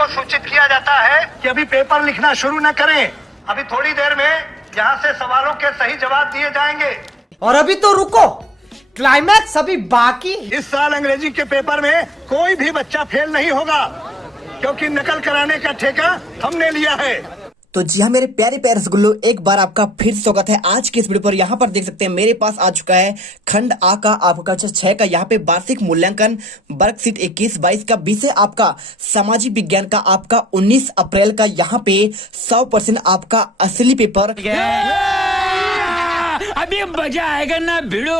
को सूचित किया जाता है कि अभी पेपर लिखना शुरू न करें। अभी थोड़ी देर में यहाँ से सवालों के सही जवाब दिए जाएंगे। और अभी तो रुको, क्लाइमैक्स अभी बाकी। इस साल अंग्रेजी के पेपर में कोई भी बच्चा फेल नहीं होगा, क्योंकि नकल कराने का ठेका हमने लिया है। तो जी हाँ मेरे प्यारे प्यारे रसगुल्लो, एक बार आपका फिर स्वागत है आज के इस वीडियो पर। यहाँ पर देख सकते हैं मेरे पास आ चुका है खंड आ का आपका कक्षा 6 का यहाँ पे वार्षिक मूल्यांकन वर्कशीट 21-22 का विषय आपका सामाजिक विज्ञान का आपका 19 अप्रैल का यहाँ पे 100% आपका असली पेपर अभी मजा आएगा ना भिड़ो।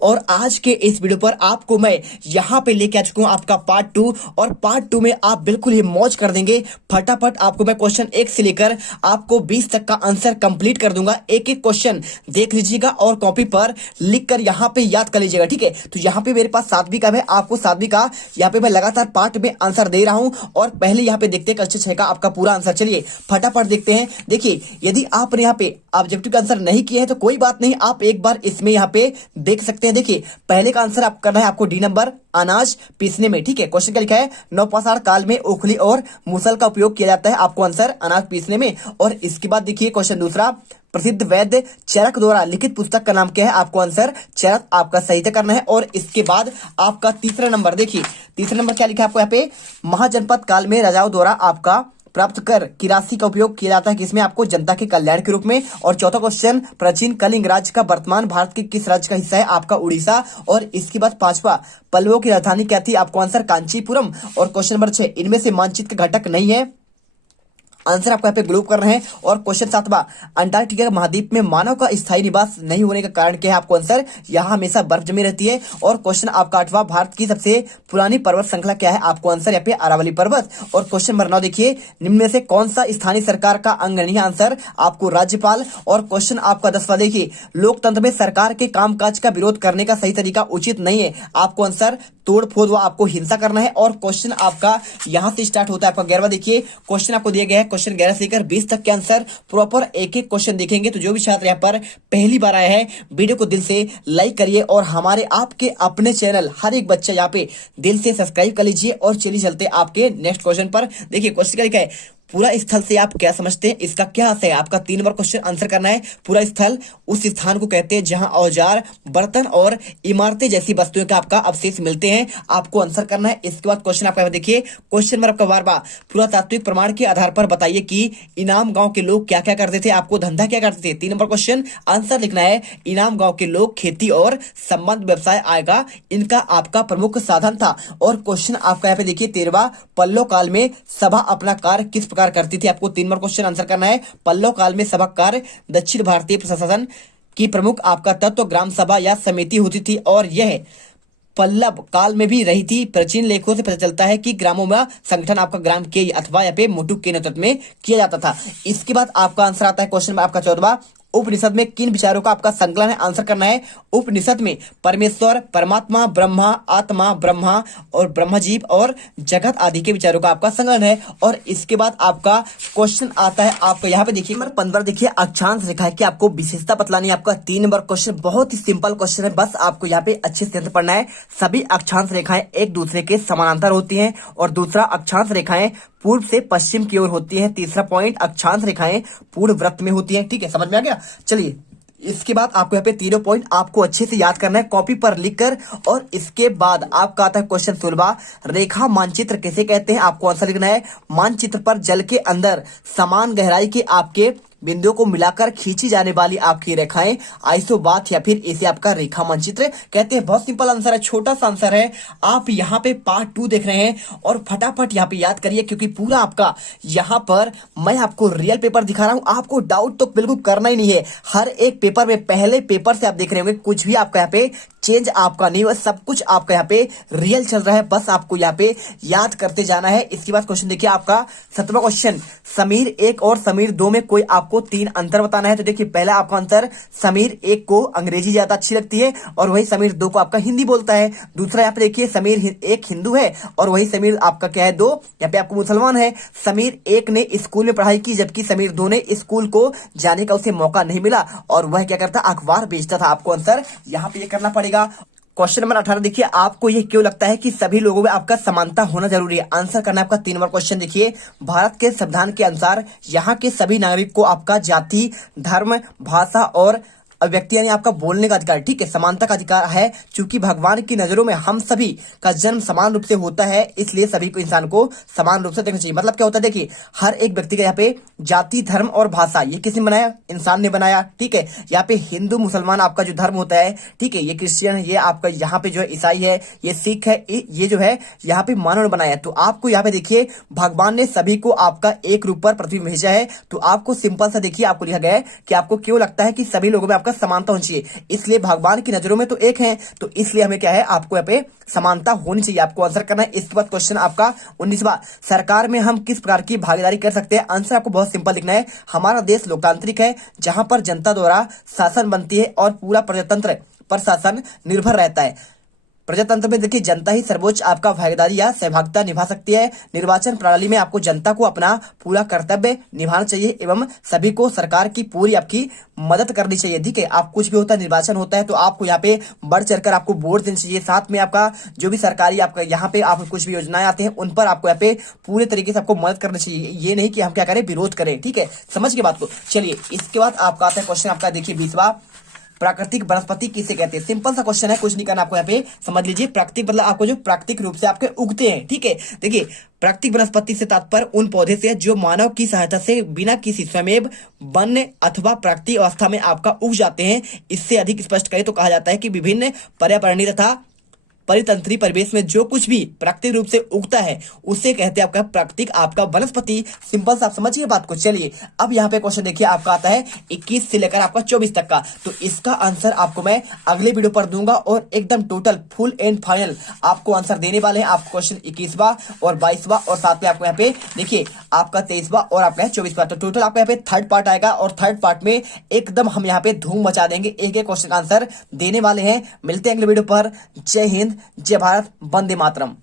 और आज के इस वीडियो पर आपको मैं यहाँ पे लेके आ चुका हूँ आपका पार्ट 2, और पार्ट 2 में आप बिल्कुल ही मौज कर देंगे। फटाफट आपको मैं क्वेश्चन 1 से लेकर आपको 20 तक का आंसर कंप्लीट कर दूंगा। एक एक क्वेश्चन देख लीजिएगा और कॉपी पर लिख कर यहाँ पे याद कर लीजिएगा, ठीक है। तो यहाँ पे मेरे पास 7वीं का है, आपको 7वीं का यहाँ पे मैं लगातार पार्ट में आंसर दे रहा हूँ। और पहले यहाँ पे देखते हैं कक्षा 6 का आपका पूरा आंसर। चलिए फटाफट देखते हैं। देखिए यदि आपने यहाँ पे ऑब्जेक्टिव का आंसर नहीं किया है तो कोई बात नहीं, आप एक बार इसमें यहाँ पे देख सकते हैं। देखिए पहले का आंसर आप करना है आपको डी नंबर, अनाज पीसने में, ठीक है। क्वेश्चन क्या लिखा है, नवपाषाण काल में ओखली और मूसल का उपयोग किया जाता है, आपको आंसर अनाज पीसने में। और इसके बाद देखिए क्वेश्चन दूसरा, प्रसिद्ध वैद्य चरक द्वारा लिखित पुस्तक का नाम क्या है, आपको आंसर चरक आपका सही से करना है। और इसके बाद आपका तीसरा नंबर, देखिए तीसरा नंबर क्या लिखा है आपको यहाँ पे, महाजनपद काल में राजाओं द्वारा आपका प्राप्त कर की राशि का उपयोग किया जाता है किसमें, आपको जनता के कल्याण के रूप में। और चौथा क्वेश्चन, प्राचीन कलिंग राज्य का वर्तमान भारत के किस राज्य का हिस्सा है, आपका उड़ीसा। और इसके बाद पांचवा, पल्लवों की राजधानी क्या थी, आपको आंसर कांचीपुरम। और क्वेश्चन नंबर 6, इनमें से मानचित्र का घटक नहीं है, आंसर आपको यहाँ पे ग्लोब करना है। और क्वेश्चन 7वां, अंटार्कटिका महाद्वीप में मानव का स्थायी निवास नहीं होने का कारण क्या है, आपको आंसर यहाँ हमेशा बर्फ जमी रहती है। और क्वेश्चन आपका 8वां, भारत की सबसे पुरानी पर्वत श्रृंखला क्या है, आपको आंसर यहाँ पे अरावली पर्वत। और क्वेश्चन नंबर 9 देखिए, निम्न में से कौन सा स्थानीय सरकार का अंग नहीं है, आंसर आपको राज्यपाल। और क्वेश्चन आपका 10वां देखिए, लोकतंत्र में सरकार के कामकाज का विरोध करने का सही तरीका उचित नहीं है, आपको आंसर तोड़ फोड़ व आपको हिंसा करना है। और क्वेश्चन आपका यहाँ से स्टार्ट होता है आपका 11वां, देखिए क्वेश्चन आपको दिया गया है, क्वेश्चन 11 से लेकर 20 तक के आंसर प्रॉपर एक एक क्वेश्चन देखेंगे। तो जो भी छात्र यहाँ पर पहली बार आया है, वीडियो को दिल से लाइक करिए और हमारे आपके अपने चैनल हर एक बच्चा यहाँ पे दिल से सब्सक्राइब कर लीजिए। और चलिए चलते आपके नेक्स्ट क्वेश्चन पर। देखिए क्वेश्चन क्या लिखा है, पूरा स्थल से आप क्या समझते हैं, इसका क्या अर्थ है, आपका 3 नंबर क्वेश्चन आंसर करना है। पूरा स्थल उस स्थान को कहते हैं जहां औजार, बर्तन और इमारतें जैसी वस्तुओं का आपका अवशेष मिलते हैं, आपको आंसर करना है। इसके बाद क्वेश्चन आपका देखिए, क्वेश्चन नंबर आपका 12वां, पुरातात्विक प्रमाण के आधार पर बताइए कि इनाम गांव के लोग क्या क्या करते थे, आपको धंधा क्या करते थे। 3 नंबर क्वेश्चन आंसर लिखना है, इनाम गांव के लोग खेती और संबंध व्यवसाय आएगा इनका आपका प्रमुख साधन था। और क्वेश्चन आपका यहाँ पे देखिए 13वां, पल्लव काल में सभा अपना कार्य किस प्रकार करती थी, आपको 3 नंबर क्वेश्चन आंसर करना है। पल्लव काल में सभा कार्य दक्षिण भारतीय प्रशासन की प्रमुख आपका तत्व ग्राम सभा या समिति होती थी, और यह पल्लव काल में भी रही थी। प्राचीन लेखों से पता चलता है कि ग्रामों में संगठन आपका ग्राम के अथवा यहाँ पे मुटुक के नेतृत्व में किया जाता था। इसके बाद आपका आंसर आता है क्वेश्चन में आपका 14वां, उपनिषद में किन विचारों का आपका संकलन है, आंसर करना है। उपनिषद में परमेश्वर, परमात्मा, ब्रह्मा, आत्मा, ब्रह्मा और ब्रह्मजीव और जगत आदि के विचारों का आपका संकलन है। और इसके बाद आपका क्वेश्चन आता है आपका यहाँ पे देखिए नंबर 15, देखिए अक्षांश रेखा है कि आपको विशेषता बतलानी है। आपका 3 नंबर क्वेश्चन बहुत ही सिंपल क्वेश्चन है, बस आपको यहाँ पे अच्छे से पढ़ना है। सभी अक्षांश रेखाएं एक दूसरे के समानांतर होती हैं, और दूसरा अक्षांश रेखाएं पूर्व से पश्चिम की ओर होती है। तीसरा पॉइंट, अक्षांश रेखाएं पूर्ण वृत्त में होती हैं, ठीक है, समझ में आ गया। चलिए इसके बाद आपको यहाँ पे तीनों पॉइंट आपको अच्छे से याद करना है कॉपी पर लिखकर। और इसके बाद आपका आता है क्वेश्चन 16वां, रेखा मानचित्र किसे कहते हैं, आपको आंसर लिखना है। मानचित्र पर जल के अंदर समान गहराई के आपके बिंदुओं को मिलाकर खींची जाने वाली आपकी रेखाएं आइसोबाथ या फिर इसे आपका रेखा मानचित्र कहते हैं। बहुत सिंपल आंसर है, छोटा सा आंसर है। आप यहाँ पे पार्ट 2 देख रहे हैं और फटाफट यहाँ पे याद करिए, क्योंकि पूरा आपका यहाँ पर मैं आपको रियल पेपर दिखा रहा हूँ, आपको डाउट तो बिल्कुल करना ही नहीं है। हर एक पेपर में पहले पेपर से आप देख रहे होंगे, कुछ भी आपका यहाँ पे चेंज आपका नहीं हुआ, सब कुछ आपका यहाँ पे रियल चल रहा है, बस आपको यहाँ पे याद करते जाना है। इसके बाद क्वेश्चन देखिए आपका 7वां क्वेश्चन, समीर 1 और समीर 2 में कोई आपको 3 अंतर बताना है। तो देखिए पहला आपका आंसर, समीर 1 को अंग्रेजी ज्यादा अच्छी लगती है और वही समीर 2 को आपका हिंदी बोलता है। दूसरा यहाँ पे देखिए समीर 1 हिंदू है और वही समीर आपका क्या है 2 यहाँ पे आपको मुसलमान है। समीर 1 ने स्कूल में पढ़ाई की, जबकि समीर 2 ने स्कूल को जाने का उसे मौका नहीं मिला और वह क्या करता, अखबार बेचता था। आपको आंसर यहाँ पे ये करना पड़ेगा। क्वेश्चन नंबर 18 देखिए, आपको ये क्यों लगता है कि सभी लोगों में आपका समानता होना जरूरी है? आंसर करना है आपका 3 नंबर क्वेश्चन। देखिए, भारत के संविधान के अनुसार यहाँ के सभी नागरिक को आपका जाति, धर्म, भाषा और अभिव्यक्ति यानी आपका बोलने का अधिकार, ठीक है, समानता का अधिकार है। क्योंकि भगवान की नजरों में हम सभी का जन्म समान रूप से होता है, इसलिए सभी को इंसान को समान रूप से देखना चाहिए। मतलब क्या होता है, देखिए हर एक व्यक्ति का यहाँ पे जाति, धर्म और भाषा ये किसने बनाया? इंसान ने बनाया, ठीक है। यहाँ पे हिंदू मुसलमान आपका जो धर्म होता है, ठीक है, ये क्रिश्चियन है, ये आपका यहाँ पे जो है ईसाई है, ये सिख है, ये जो है यहाँ पे मानव ने बनाया है। तो आपको यहाँ पे देखिए भगवान ने सभी को आपका एक रूप पर पृथ्वी में भेजा है। तो आपको सिंपल सा देखिए आपको लिखा गया है कि आपको क्यों लगता है कि सभी लोगों में आपका समानता होनी चाहिए? इसलिए भगवान की नजरों में तो एक है, तो इसलिए हमें क्या है, आपको यहाँ पे समानता होनी चाहिए। आपको आंसर करना है। इसके बाद क्वेश्चन आपका 19वां, सरकार में हम किस प्रकार की भागीदारी कर सकते हैं? आंसर आपको बहुत सिंपल लिखना है। हमारा देश लोकतांत्रिक है, जहां पर जनता द्वारा शासन बनती है और पूरा प्रजातंत्र पर शासन निर्भर रहता है। प्रजातंत्र में देखिए जनता ही सर्वोच्च आपका भागीदारी या सहभागिता निभा सकती है। निर्वाचन प्रणाली में आपको जनता को अपना पूरा कर्तव्य निभाना चाहिए एवं सभी को सरकार की पूरी आपकी मदद करनी चाहिए, ठीक है। आप कुछ भी होता है, निर्वाचन होता है, तो आपको यहाँ पे बढ़ चढ़कर आपको वोट देना चाहिए। साथ में आपका जो भी सरकारी आपका यहाँ पे आप कुछ भी योजनाएं आते हैं, उन पर आपको यहाँ पे पूरे तरीके से आपको मदद करनी चाहिए। ये नहीं कि हम क्या करें, विरोध करें, ठीक है। समझ के बात को। चलिए इसके बाद आपका आता है क्वेश्चन आपका, देखिए 20वां, प्राकृतिक वनस्पति किसे कहते हैं? सिंपल सा क्वेश्चन है, कुछ नहीं करना आपको यहाँ पे। समझ लीजिए प्राकृतिक मतलब आपको जो प्राकृतिक रूप से आपके उगते हैं, ठीक है। देखिए प्राकृतिक वनस्पति से तात्पर्य उन पौधे से जो मानव की सहायता से बिना किसी स्वयं वन्य अथवा प्राकृतिक अवस्था में आपका उग जाते हैं। इससे अधिक स्पष्ट करें तो कहा जाता है कि विभिन्न पर्यावरणीय तथा परितंत्री परिवेश में जो कुछ भी प्राकृतिक रूप से उगता है उसे कहते हैं आपका प्राकृतिक आपका वनस्पति। सिंपल सा आप समझिए बात को। चलिए अब यहाँ पे क्वेश्चन देखिए आपका आता है 21 से लेकर आपका 24 तक का। तो इसका आंसर आपको मैं अगले वीडियो पर दूंगा और एकदम टोटल फुल एंड फाइनल आपको आंसर देने वाले हैं। आप क्वेश्चन 21वां और 22वां और साथ में आपको यहाँ पे देखिए आपका 23वां और आपका 24वां। तो टोटल आपको यहाँ पे थर्ड पार्ट आएगा और थर्ड पार्ट में एकदम हम यहाँ पे धूम मचा देंगे, एक एक क्वेश्चन आंसर देने वाले हैं। मिलते हैं अगले वीडियो पर। जय हिंद, जय भारत, वंदे मातरम।